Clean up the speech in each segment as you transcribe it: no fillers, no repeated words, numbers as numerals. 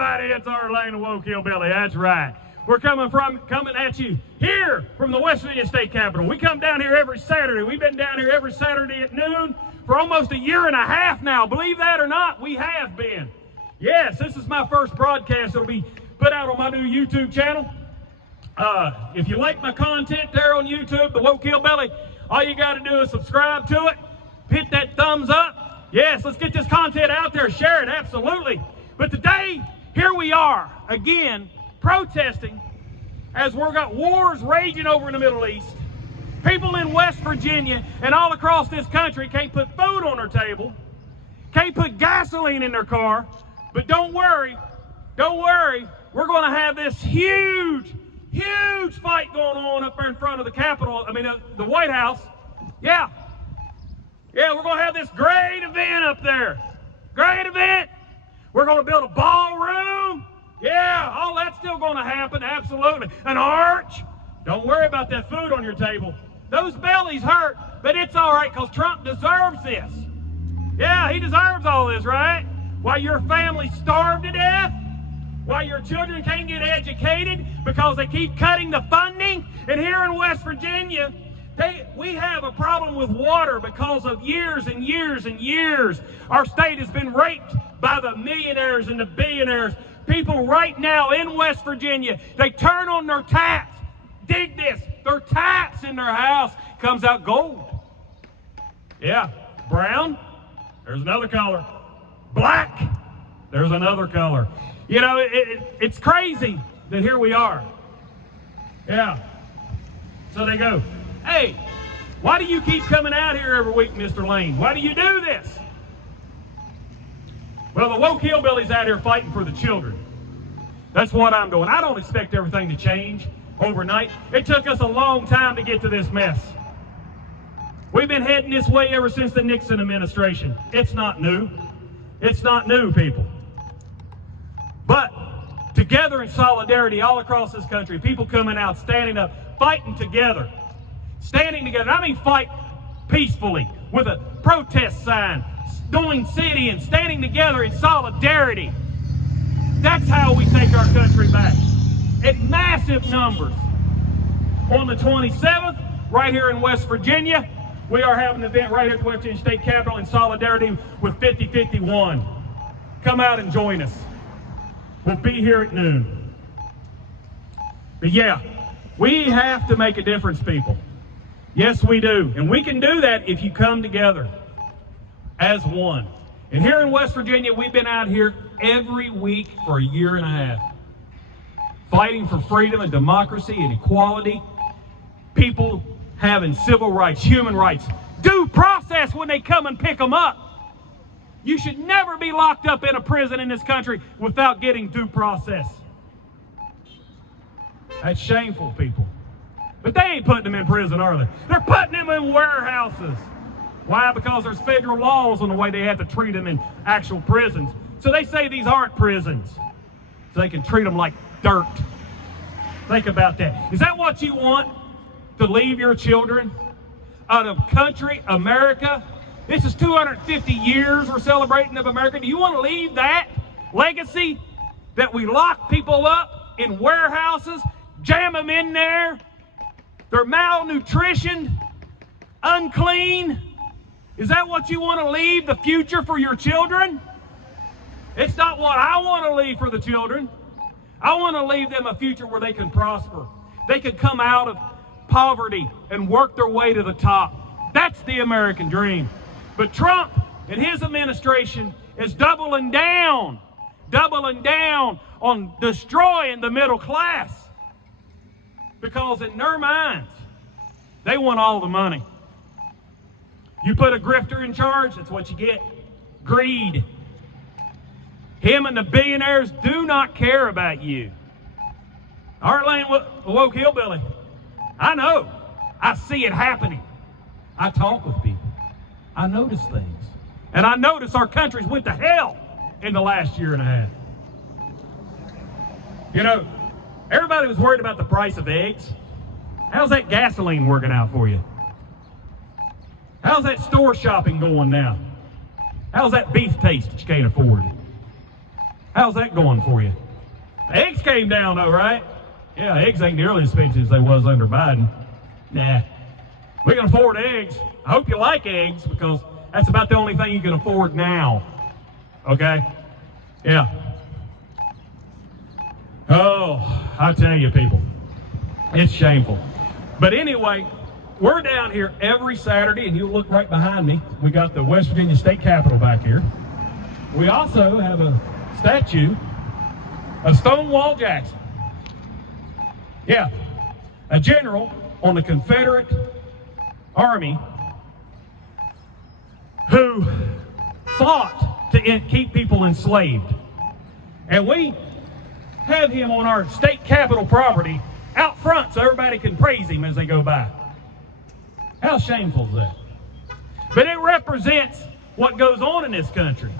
everybody, it's our Lane of Woke Hillbilly. That's right. We're coming at you here from the West Virginia State Capitol. We come down here every Saturday. We've been down here every Saturday at noon for almost a year and a half now. Believe that or not, we have been. Yes, this is my first broadcast. It'll be put out on my new YouTube channel. If you like my content there on YouTube, the Woke Hillbilly, all you got to do is subscribe to it, hit that thumbs up. Yes, let's get this content out there, share it, absolutely. But today, here we are, again, protesting as we've got wars raging over in the Middle East. People in West Virginia and all across this country can't put food on their table, can't put gasoline in their car. But don't worry, we're going to have this huge fight going on up there in front of the Capitol, the White House. Yeah, we're going to have this great event up there. Great event. We're going to build a ballroom. Yeah, all that's still going to happen, absolutely. An arch. Don't worry about that food on your table. Those bellies hurt, but it's all right because Trump deserves this. Yeah, he deserves all this, right? While your family starved to death, while your children can't get educated because they keep cutting the funding. And here in West Virginia, we have a problem with water because of years and years and years. Our state has been raped by the millionaires and the billionaires. People right now in West Virginia, they turn on their taps. Dig this, their taps in their house comes out gold. Yeah, brown, there's another color. Black, there's another color. You know, it's crazy that here we are. Yeah. So they go, hey, why do you keep coming out here every week, Mr. Lane? Why do you do this? Well, the Woke Hillbilly's out here fighting for the children. That's what I'm doing. I don't expect everything to change overnight. It took us a long time to get to this mess. We've been heading this way ever since the Nixon administration. It's not new. It's not new, people. But together in solidarity all across this country, people coming out, standing up, fighting together. Standing together. I mean fight peacefully with a protest sign, doing city and standing together in solidarity. That's how we take our country back. At massive numbers. On the 27th, right here in West Virginia, we are having an event right here at the West Virginia State Capitol in solidarity with 5051. Come out and join us. We'll be here at noon. But yeah, we have to make a difference, people. Yes, we do. And we can do that if you come together as one. And here in West Virginia, we've been out here every week for a year and a half. Fighting for freedom and democracy and equality. People having civil rights, human rights, due process when they come and pick them up. You should never be locked up in a prison in this country without getting due process. That's shameful, people. But they ain't putting them in prison, are they? They're putting them in warehouses. Why? Because there's federal laws on the way they have to treat them in actual prisons. So they say these aren't prisons. So they can treat them like dirt. Think about that. Is that what you want? To leave your children out of country, America? This is 250 years we're celebrating of America. Do you want to leave that legacy that we lock people up in warehouses, jam them in there, they're malnutrition, unclean? Is that what you want to leave the future for your children? It's not what I want to leave for the children. I want to leave them a future where they can prosper. They can come out of poverty and work their way to the top. That's the American dream. But Trump and his administration is doubling down on destroying the middle class. Because in their minds, they want all the money. You put a grifter in charge, that's what you get. Greed. Him and the billionaires do not care about you. Art Lane, Woke Hillbilly. I know. I see it happening. I talk with people. I notice things. And I notice our country's went to hell in the last year and a half. You know, everybody was worried about the price of eggs. How's that gasoline working out for you? How's that store shopping going now? How's that beef taste that you can't afford? How's that going for you? Eggs came down though, right? Yeah, eggs ain't nearly as expensive as they was under Biden. Nah, we can afford eggs. I hope you like eggs, because that's about the only thing you can afford now. Okay? Yeah. Oh, I tell you, people, it's shameful. But anyway, we're down here every Saturday, and you look right behind me. We got the West Virginia State Capitol back here. We also have a statue of Stonewall Jackson. Yeah, a general on the Confederate Army who fought to keep people enslaved. And we have him on our state capitol property out front so everybody can praise him as they go by. How shameful is that? But it represents what goes on in this country.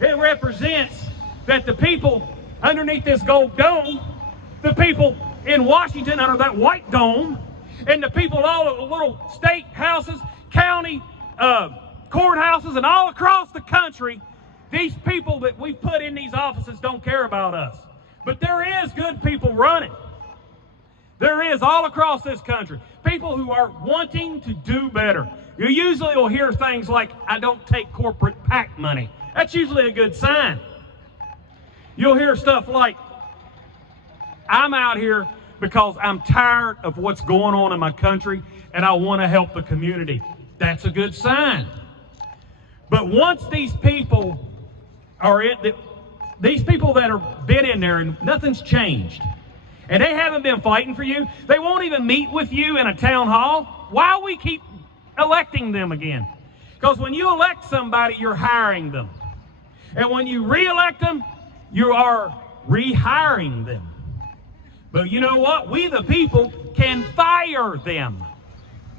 It represents that the people underneath this gold dome, the people in Washington under that white dome, and the people all of the little state houses, county courthouses, and all across the country, these people that we put in these offices don't care about us. But there is good people running. There is all across this country. People who are wanting to do better. You usually will hear things like, I don't take corporate PAC money. That's usually a good sign. You'll hear stuff like, I'm out here because I'm tired of what's going on in my country and I want to help the community. That's a good sign. But once these people are these people that have been in there and nothing's changed, and they haven't been fighting for you, they won't even meet with you in a town hall. Why we keep electing them again? Because when you elect somebody, you're hiring them. And when you re-elect them, you are rehiring them. But you know what? We the people can fire them.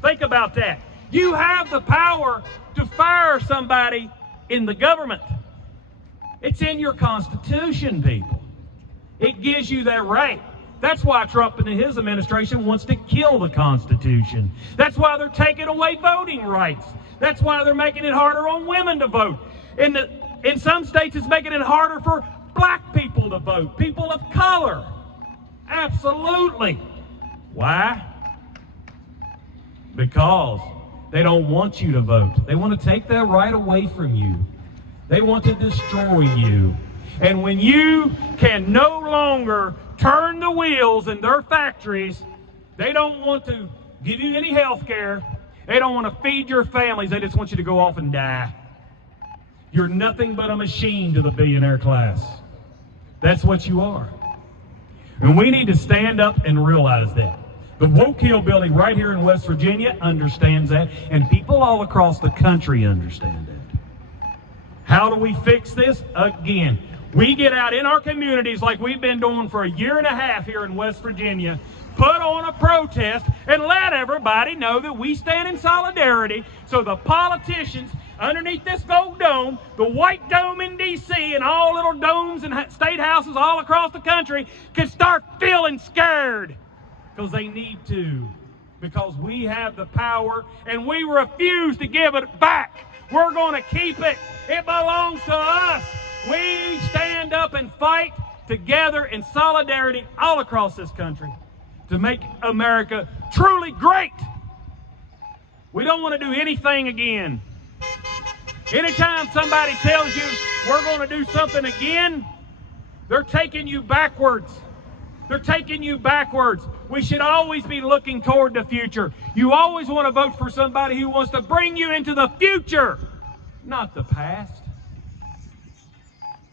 Think about that. You have the power to fire somebody in the government. It's in your Constitution, people. It gives you that right. That's why Trump and his administration wants to kill the Constitution. That's why they're taking away voting rights. That's why they're making it harder on women to vote. In some states, it's making it harder for black people to vote, people of color. Absolutely. Why? Because they don't want you to vote. They want to take that right away from you. They want to destroy you. And when you can no longer turn the wheels in their factories, they don't want to give you any health care. They don't want to feed your families. They just want you to go off and die. You're nothing but a machine to the billionaire class. That's what you are. And we need to stand up and realize that. The woke hillbilly right here in West Virginia understands that, and people all across the country understand that. How do we fix this? Again, we get out in our communities like we've been doing for a year and a half here in West Virginia, put on a protest, and let everybody know that we stand in solidarity so the politicians underneath this gold dome, the white dome in D.C., and all little domes and state houses all across the country can start feeling scared. Because they need to. Because we have the power and we refuse to give it back. We're going to keep it. It belongs to us. We stand up and fight together in solidarity all across this country to make America truly great. We don't want to do anything again. Anytime somebody tells you we're going to do something again, they're taking you backwards. They're taking you backwards. We should always be looking toward the future. You always want to vote for somebody who wants to bring you into the future, not the past.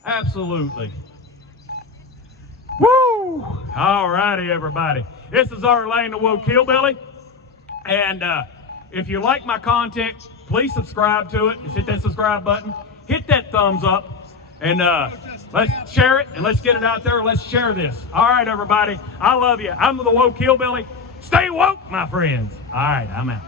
Absolutely. Woo! All righty, everybody. This is our Lane the Woke Hillbilly. And if you like my content, please subscribe to it. Just hit that subscribe button. Hit that thumbs up. And let's share it and let's get it out there. Let's share this. All right, everybody. I love you. I'm the Woke Hillbilly. Stay woke, my friends. All right, I'm out.